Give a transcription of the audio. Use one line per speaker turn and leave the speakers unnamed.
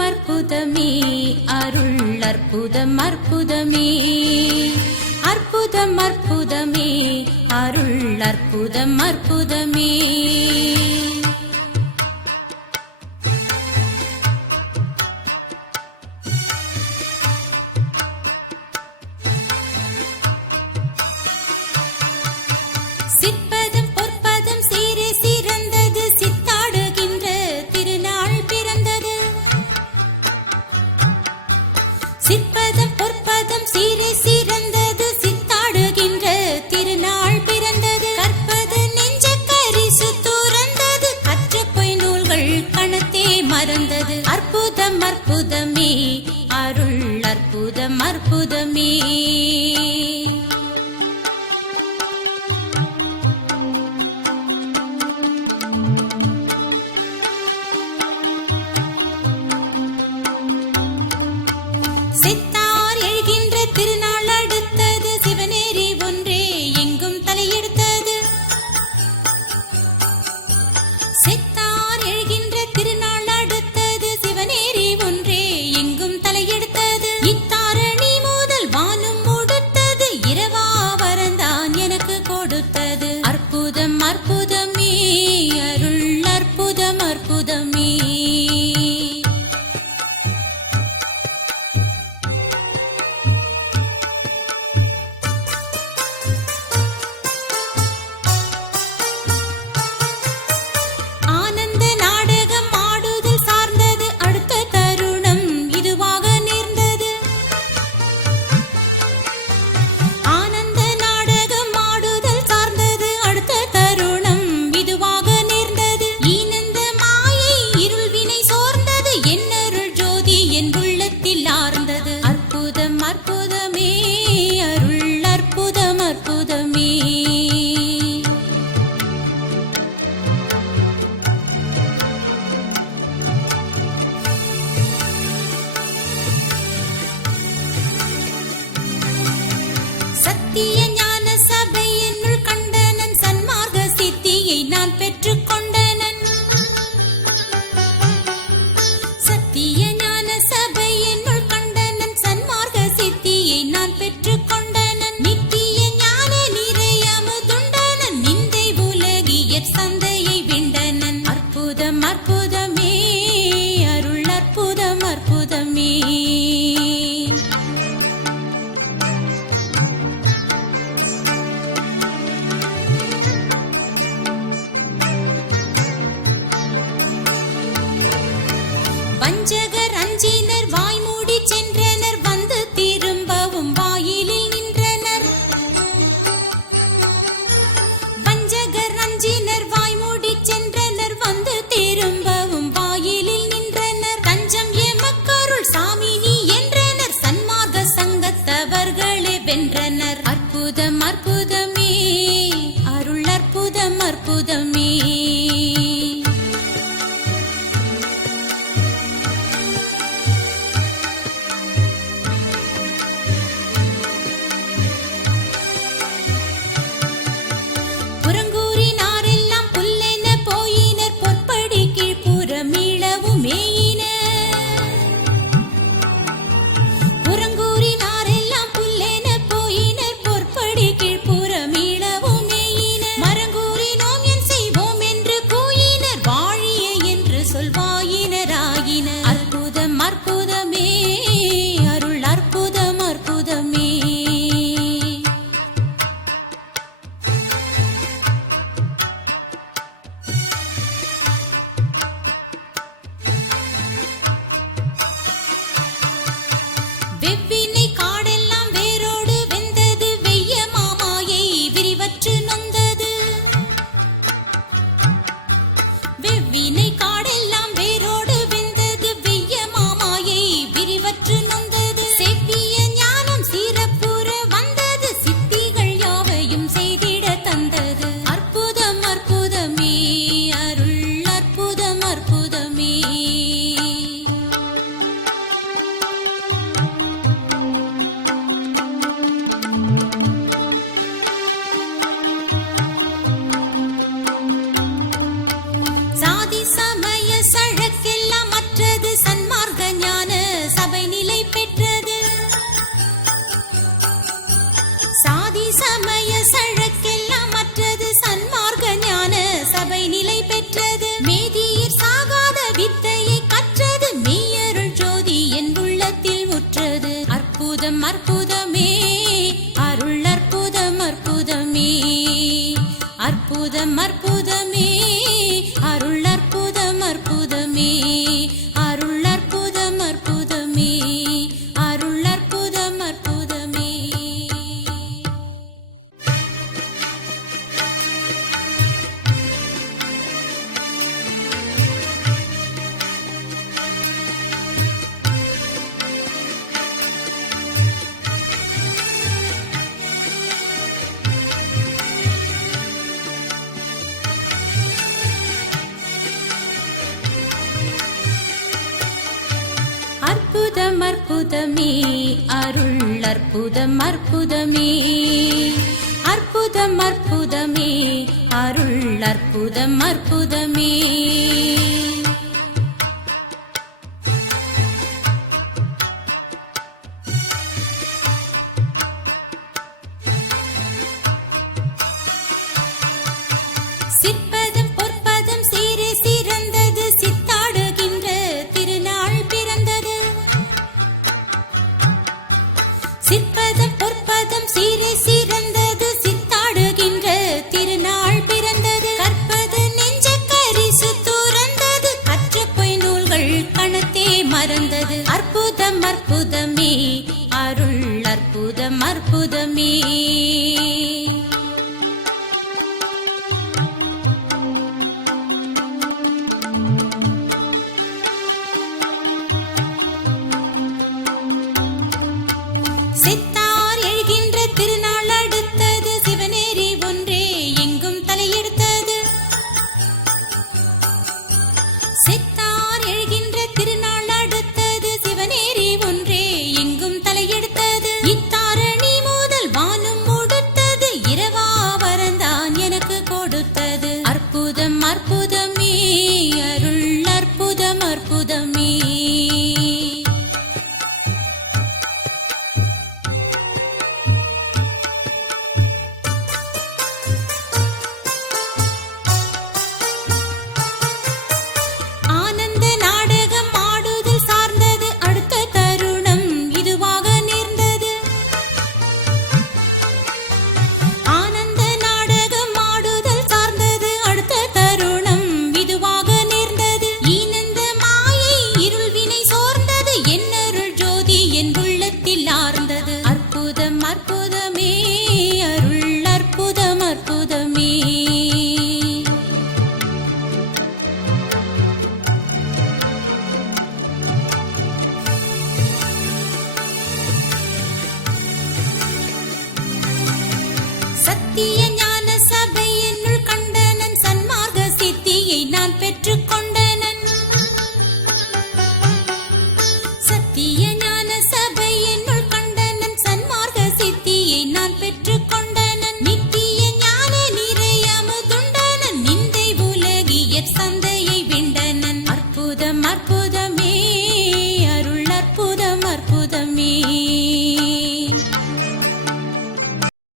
அற்புதம் அற்புதமே அருள் அற்புதம் அற்புதமே அற்புதம் அற்புதமே அருள் அற்புதம் அற்புதமே Si நோக்கிய rumba. சமய சழக்கெல்லாம் மற்றது சன்மார்க்க ஞான சபை நிலை பெற்றது. மேதியர் சாகாத வித்தையை கற்றது மெய்யருள் ஜோதி என் உள்ளத்தில் உற்றது அற்புதம் அற்புதமே அருள் அற்புதம் அற்புதமே. அற்புதம் அற்புதமே. அற்புதம் அற்புதமே அருள் அற்புதம் அற்புதமே அற்புதம் அற்புதமே அருள் அற்புதம் அற்புதமே சிற்பதம் பொற்பதம் சீரே சிறந்தது சித்தாடுகின்ற திருநாள் பிறந்தது. கற்பது நெஞ்ச கரிசு துறந்தது கற்ற பொய் நூல்கள் கணத்தே மறந்தது. அற்புதம் அற்புதமே அருள் அற்புதம் அற்புதமே.